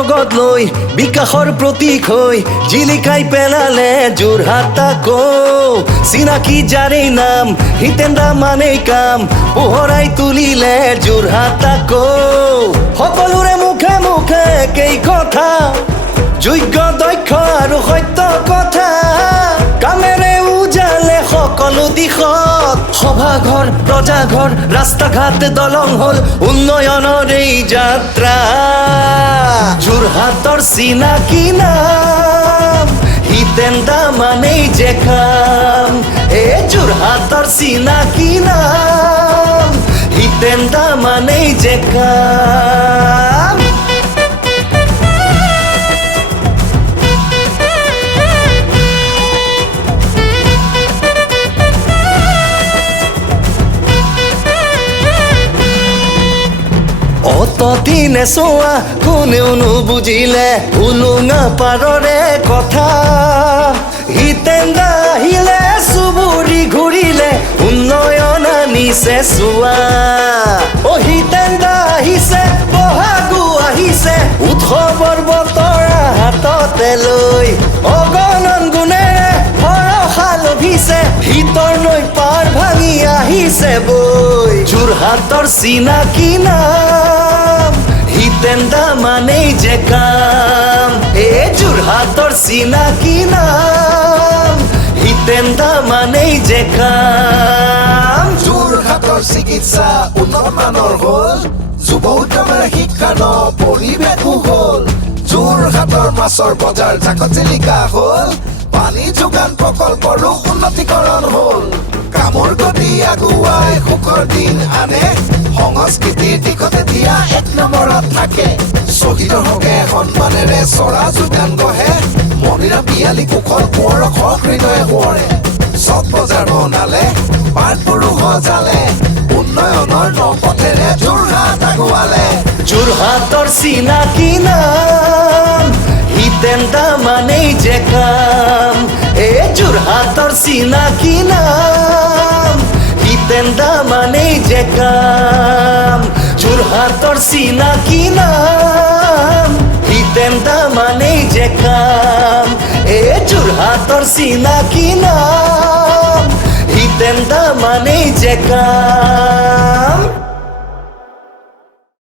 লগত লৈ বিকাশৰ প্ৰতীক হৈ জিলিকাই পেলালে যোৰহাট আকৌ চিনাকি যাৰেই নাম হিতেন্দ্ৰ মানেই কাম পোহৰাই তুলিলে যোৰহাট আকৌ সকলোৰে মুখে মুখে কেই কথা যোগ্য দক্ষ আৰু সত্য কথা কামেৰে উজালে সকলো দিশত সভাঘৰ প্ৰজাঘৰ ৰাস্তা ঘাট দলং হ'ল উন্নয়নৰ এই যাত্ৰা যোৰহাটৰ চিনাকি নাম হিতেন্দ্ৰ মানেই যে কাম যোৰহাটৰ চিনাকি নাম হিতেন্দ্ৰ মানেই যে কাম অতদিনে চোৱা কোনেও নুবুজিলে উলুঙা পাৰৰে কথা হিতেন্দ্ৰ আহিলে চুবুৰি ঘূৰিলে উন্নয়ন আনিছে চোৱা হিতেন্দ্ৰ আহিছে বহাগো আহিছে উৎসৱৰ বতৰ হাততে লৈ অগণন গুণেৰে ভৰসা লভিছে হিতৰ নৈ পাৰ ভাঙি আহিছে বৈ যোৰহাটৰ চিনাকি নাম হিতেন্দ্ৰ মানেই যে কাম যোৰহাটৰ চিনাকি নাম হিতেন্দ্ৰ মানেই যে কাম যোৰহাটৰ চিকিৎসা উন্নত মানৰ হ'ল যুৱ উদ্যমেৰে শিক্ষাৰ পৰিৱেশো হ'ল যোৰহাটৰ মাছৰ বজাৰ জাকত জিলিকা হ'ল পানী যোগান প্ৰকল্পৰো উন্নতিকৰণ হ'ল কামৰ গতি আগুৱাই সুখৰ দিন আনে সংস্কৃতিৰ দিশতে দিয়া এক নম্বৰত থাকে শ্বহীদৰ হকে সন্মানেৰে চৰা যোগান গঢ়ে মণিৰাম পিয়ালি কুশল কোঁৱৰক হৃদয়ে সোঁৱৰে চক বজাৰ বনালে পাতবোৰো সজালে উন্নয়নৰ নপথেৰে যোৰহাট আগুৱালে যোৰহাটৰ চিনাকি নাম হিতেন্দ্ৰ মানেই যে কাম যোৰহাটৰ চিনাকি নাম হিতেন্দ্ৰ মানেই যে কাম যোৰহাটৰ চিনাকি নাম হিতেন্দ্ৰ মানেই যে কাম যোৰহাটৰ চিনাকি নাম হিতেন্দ্ৰ মানেই যে কাম